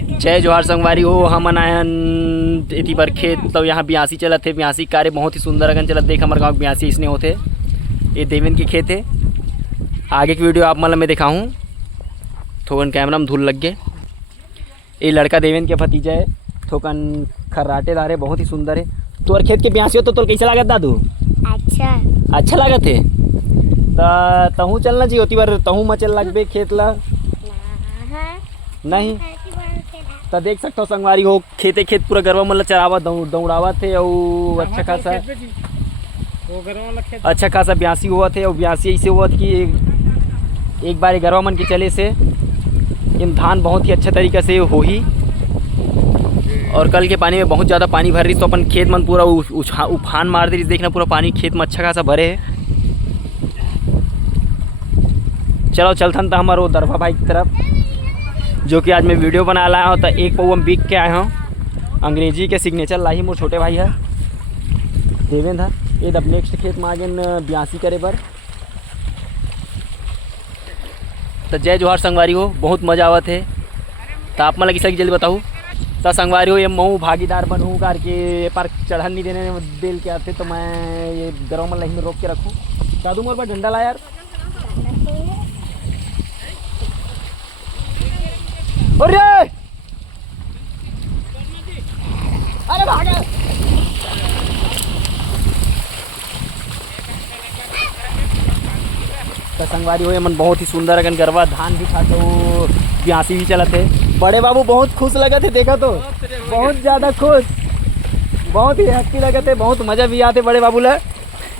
जय जोहार संगवारी हो। हम आयन इति पर खेत तो यहाँ ब्यासी चलत थे। ब्यासी कार्य बहुत ही सुंदर अगन चलत। देख हमारे गाँव ब्यासी इसने होते। ये देवेंद्र के खेत है। आगे की वीडियो आप मतलब मैं दिखाऊँ थोकन कैमरा में धूल लग गए। ये लड़का देवेंद्र के भतीजा है। थोकन खर्राटेदार है, बहुत ही सुंदर है। तोर खेत के ब्यासी हो तो कैसा लागत दादू? अच्छा लागत है। तहूँ चलना चाहिए होती बार तहूँ मचल लगबे खेत ला नहीं तो देख सकते हो संगवारी हो। खेते खेत पूरा गरवा मतलब चरावा दौड़ावा थे और अच्छा खासा ब्यासी हुआ थे। और ब्यासी ऐसे हुआ कि एक बार गरवा मन के चले से इन धान बहुत ही अच्छा तरीके से हो ही। और कल के पानी में बहुत ज़्यादा पानी भर रही तो अपन खेत मन पूरा उफान मार दे। देखना पूरा पानी खेत में अच्छा खासा भरे है। चलो चलथन तो हमारे दरभा भाई की तरफ, जो कि आज मैं वीडियो बना लाया हूँ। तो एक पौ हम बिक के आए हूँ। अंग्रेजी के सिग्नेचर लाई मोर छोटे भाई है देवेंद्र है। ये अब नेक्स्ट खेत में आगे ब्यासी करे बर। तो जय जोहार संगवारी हो। बहुत मज़ा आवत है। तो आप मतलब किसी जल्दी बताऊँ तो संगवारी हो ये मऊ भागीदार बनूँ करके पर चढ़न नहीं देने बेल के आते। तो मैं ये गरम में लही में रोक के रखूँ। दादू मोर पर डंडा ला यार। अरे अरे भागा। तो संगवारी हो मन बहुत ही सुंदर अगन गरवा धान भी खाते हो। ब्यासी भी चलते। बड़े बाबू बहुत खुश लगे थे। देखा तो बहुत ज़्यादा खुश, बहुत ही हैप्पी लगे थे। बहुत मज़ा भी आते बड़े बाबू ला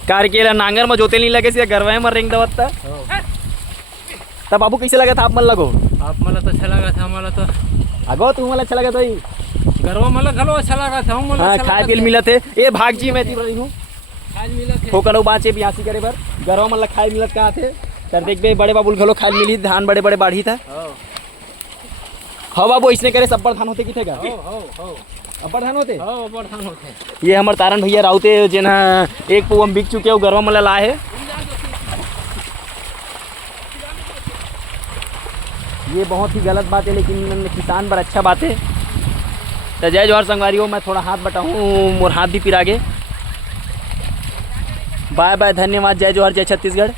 कार के नांगर में जोते नहीं लगे से गरवा में रेंग दवत था। तब बाबू कैसे लगा था आप मन लगो? आप मला तो अच्छा लगा था। हमारा तो अगो तू मला अच्छा लगा था। गरवा मला घलो अच्छा लगा था। हम हाँ खाए पिए मिला थे। ये भाग जी मैं रही हूँ आज मिला थे ठोकर बाँचे ब्यासी करे बर गरवा मतलब खाए मिलत कहा थे। तर देख बे बड़े बाबू घलो खाए मिली। धान बड़े बड़े बाढ़ी था। हाँ बाबू इसने करे सब धान होते किथे का अब्बड़ धान होते। ये हमारे तारन भैया राउते जेना एक पौम बिक चुके हो गरवा मतलब लाए है। ये बहुत ही गलत बात है लेकिन किसान पर अच्छा बात है। तो जय जोहार संगवारी हो। मैं थोड़ा हाथ बटाऊँ मोर हाथ भी पिरागे। बाय बाय धन्यवाद। जय जोहार जय छत्तीसगढ़।